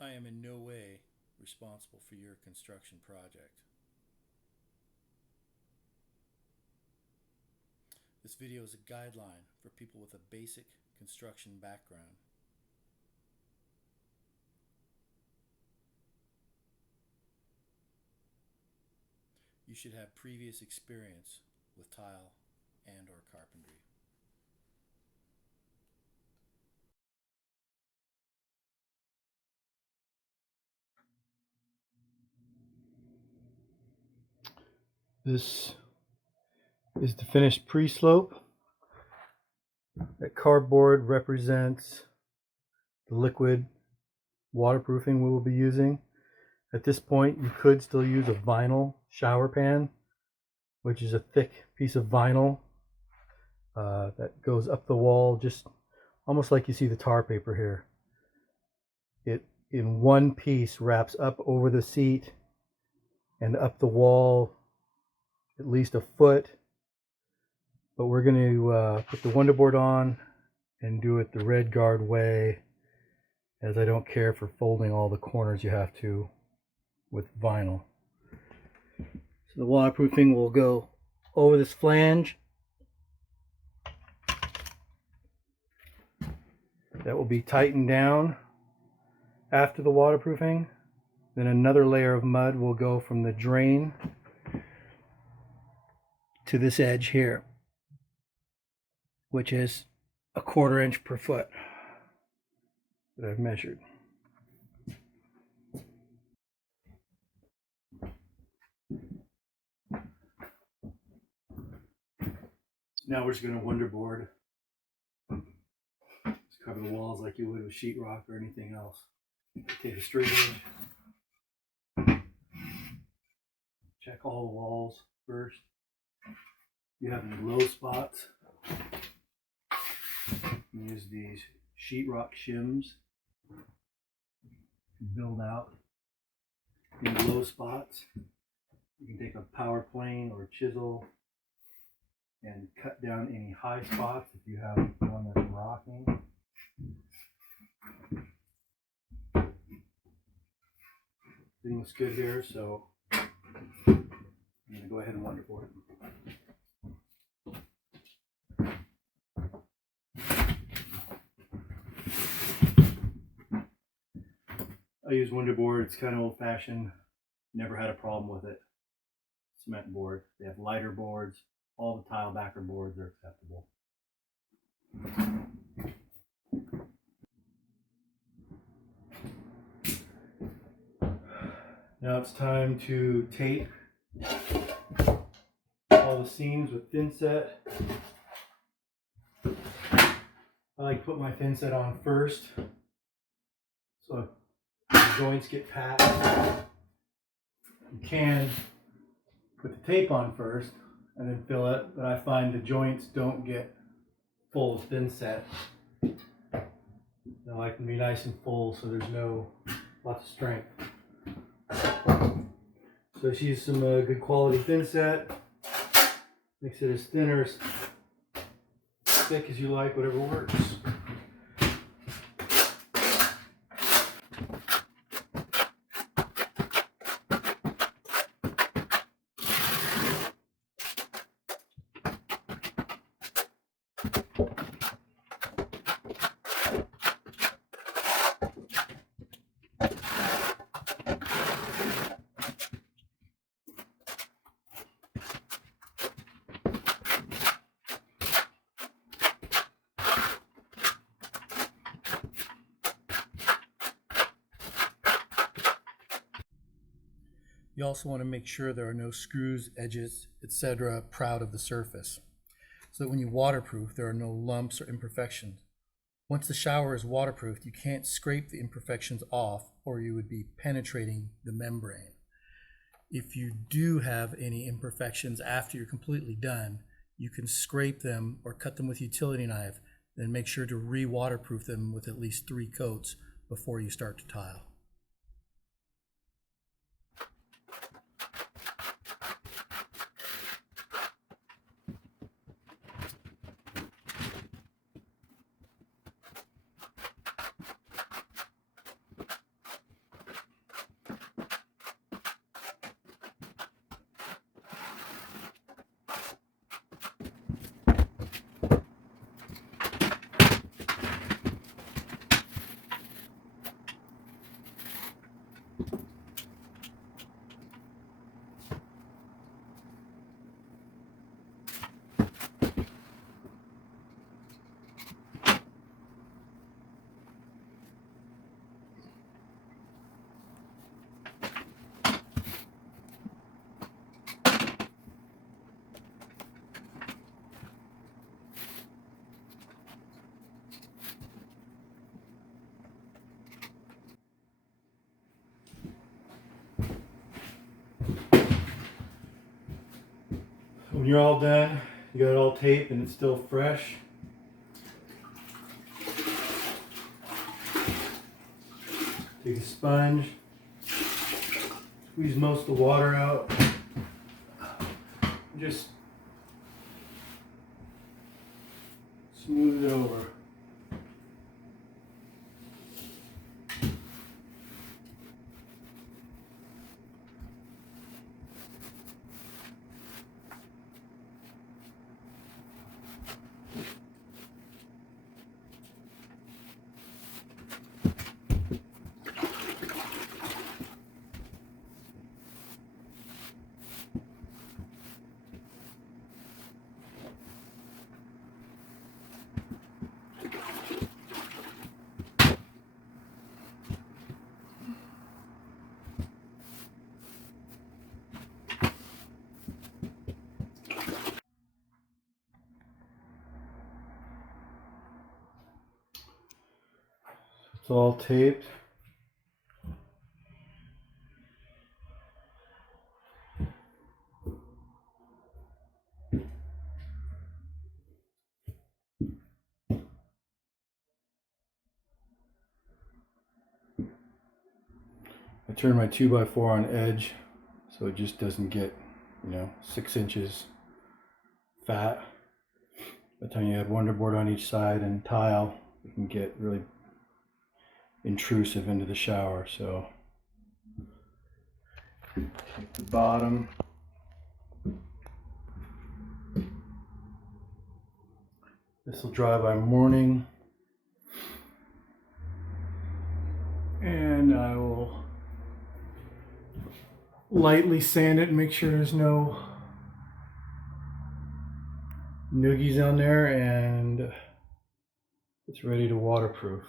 I am in no way responsible for your construction project. This video is a guideline for people with a basic construction background. You should have previous experience with tile and/or carpentry. This is the finished pre-slope. That cardboard represents the liquid waterproofing we will be using. At this point, you could still use a vinyl shower pan, which is a thick piece of vinyl that goes up the wall, just almost like you see the tar paper here. It in one piece wraps up over the seat and up the wall at least a foot. But we're going to put the Wonderboard on and do it the Red Guard way, as I don't care for folding all the corners you have to with vinyl. So the waterproofing will go over this flange. That will be tightened down after the waterproofing. Then another layer of mud will go from the drain to this edge here, which is a 1/4 inch per foot that I've measured. Now we're just going to Wonderboard. Just cover the walls like you would with sheetrock or anything else. Take a straight edge. Check all the walls first. If you have any low spots, use these sheetrock shims to build out any low spots. You can take a power plane or chisel and cut down any high spots if you have one that's rocking. Everything looks good here, so I'm going to go ahead and Wonderboard it. I use Wonderboard. It's kind of old fashioned. Never had a problem with it. Cement board. They have lighter boards. All the tile backer boards are acceptable. Now it's time to tape all the seams with thin set. I like to put my thin set on first, so the joints get packed. You can put the tape on first and then fill it, but I find the joints don't get full of thin set. I like them to be nice and full, so there's lots of strength. So just use some good quality thin set. Mix it as thin or as thick as you like, whatever works. You also want to make sure there are no screws, edges, etc. proud of the surface, so that when you waterproof, there are no lumps or imperfections. Once the shower is waterproofed, you can't scrape the imperfections off, or you would be penetrating the membrane. If you do have any imperfections after you're completely done, you can scrape them or cut them with a utility knife, then make sure to re-waterproof them with at least 3 coats before you start to tile. When you're all done, you got it all taped and it's still fresh. Take a sponge, squeeze most of the water out, just smooth it over. It's all taped. I turn my 2x4 on edge so it just doesn't get, 6 inches fat. By the time you add Wonderboard on each side and tile, it can get really intrusive into the shower. So take the bottom, this will dry by morning, and I will lightly sand it and make sure there's no noogies on there, and it's ready to waterproof.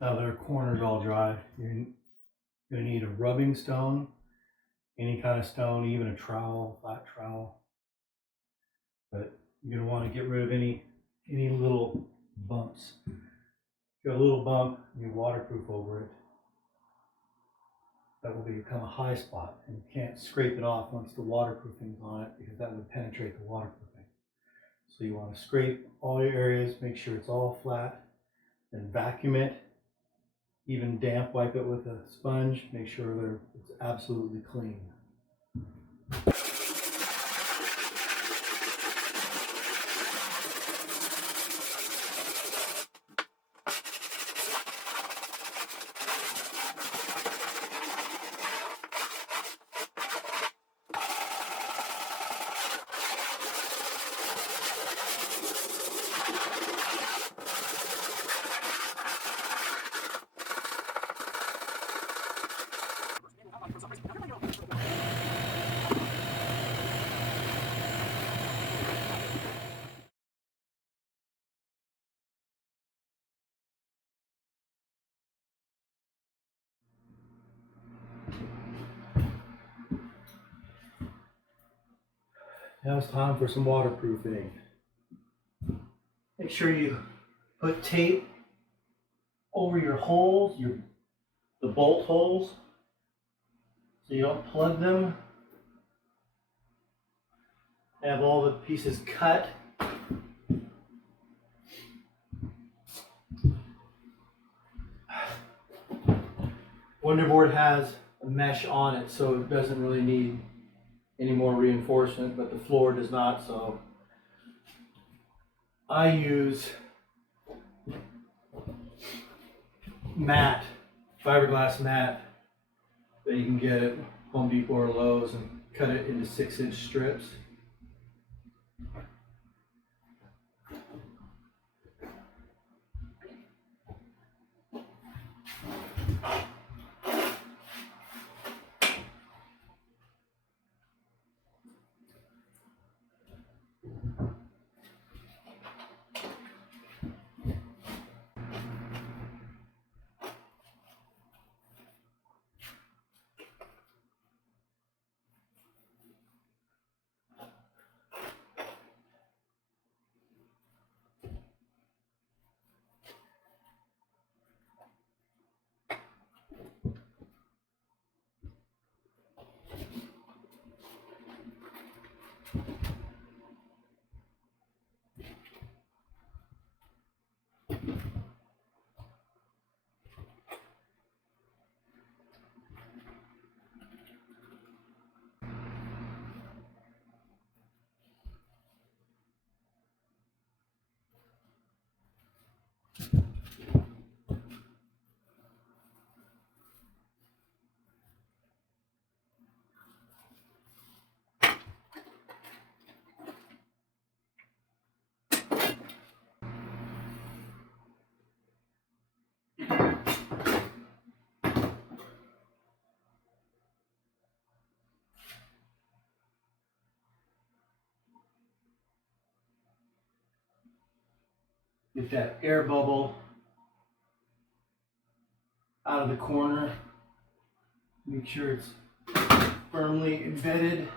Now that our corners all dry, you're gonna need a rubbing stone, any kind of stone, even a trowel, flat trowel. But you're gonna want to get rid of any little bumps. If you got a little bump, you waterproof over it. That will become a high spot, and you can't scrape it off once the waterproofing's on it, because that would penetrate the waterproofing. So you want to scrape all your areas, make sure it's all flat, then vacuum it. Even damp wipe it with a sponge, make sure it's absolutely clean. Now it's time for some waterproofing. Make sure you put tape over your holes, the bolt holes, so you don't plug them. Have all the pieces cut. Wonderboard has a mesh on it, so it doesn't really need any more reinforcement, but the floor does not, so I use mat, fiberglass mat that you can get at Home Depot or Lowe's, and cut it into 6-inch strips. Get that air bubble out of the corner. Make sure it's firmly embedded.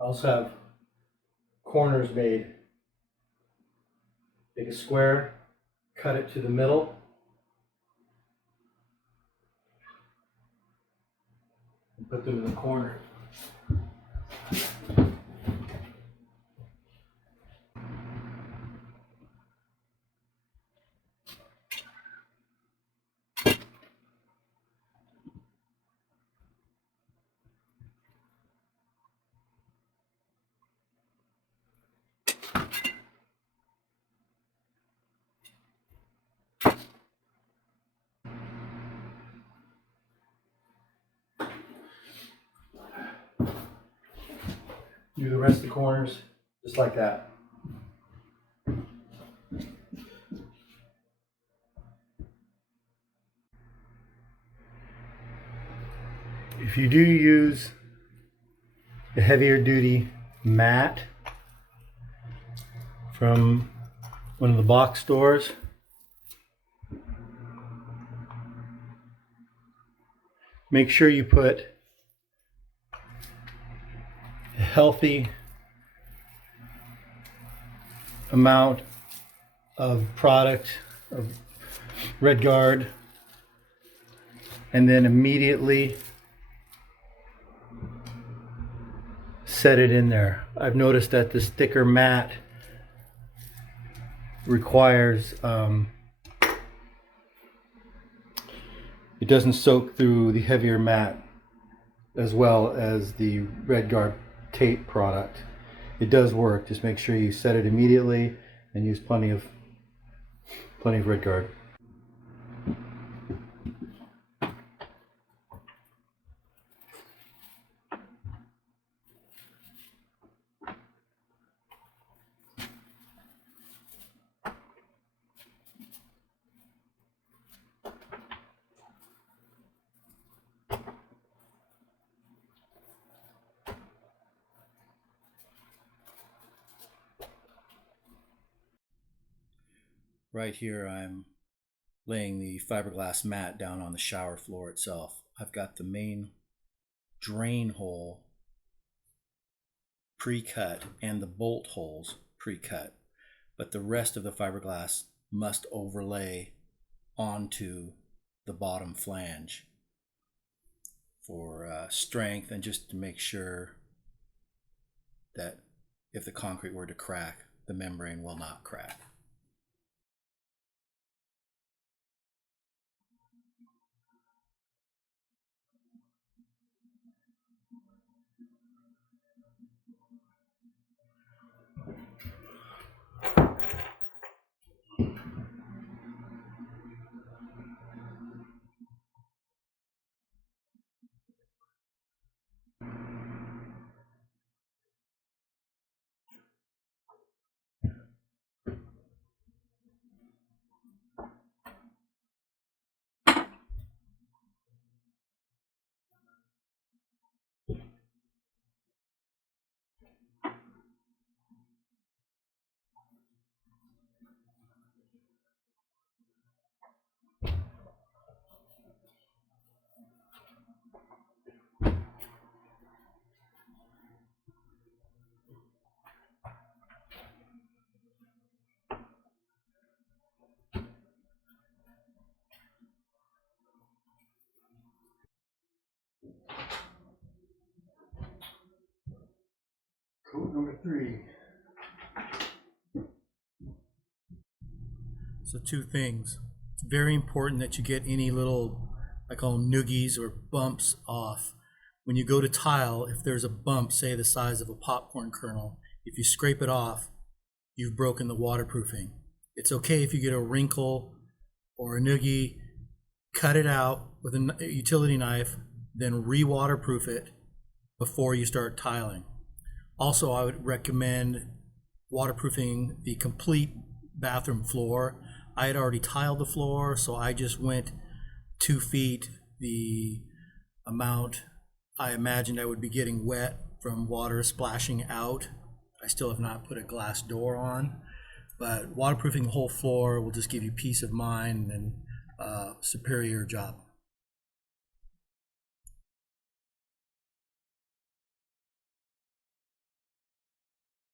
I also have corners made. Take a square, cut it to the middle, and put them in the corner. Do the rest of the corners just like that. If you do use a heavier duty mat from one of the box stores, make sure you put a healthy amount of product of Red Guard, and then immediately set it in there. I've noticed that this thicker mat requires it doesn't soak through the heavier mat as well as the Red Guard tape product. It does work. Just make sure you set it immediately and use plenty of Red Guard. Right here I'm laying the fiberglass mat down on the shower floor itself. I've got the main drain hole pre-cut and the bolt holes pre-cut, but the rest of the fiberglass must overlay onto the bottom flange for strength, and just to make sure that if the concrete were to crack, the membrane will not crack. Coat number 3. So 2 things. It's very important that you get any little, I call them noogies or bumps off. When you go to tile, if there's a bump, say the size of a popcorn kernel, if you scrape it off, you've broken the waterproofing. It's okay if you get a wrinkle or a noogie, cut it out with a utility knife, then re-waterproof it before you start tiling. Also, I would recommend waterproofing the complete bathroom floor. I had already tiled the floor, so I just went 2 feet, the amount I imagined I would be getting wet from water splashing out. I still have not put a glass door on, but waterproofing the whole floor will just give you peace of mind and superior job.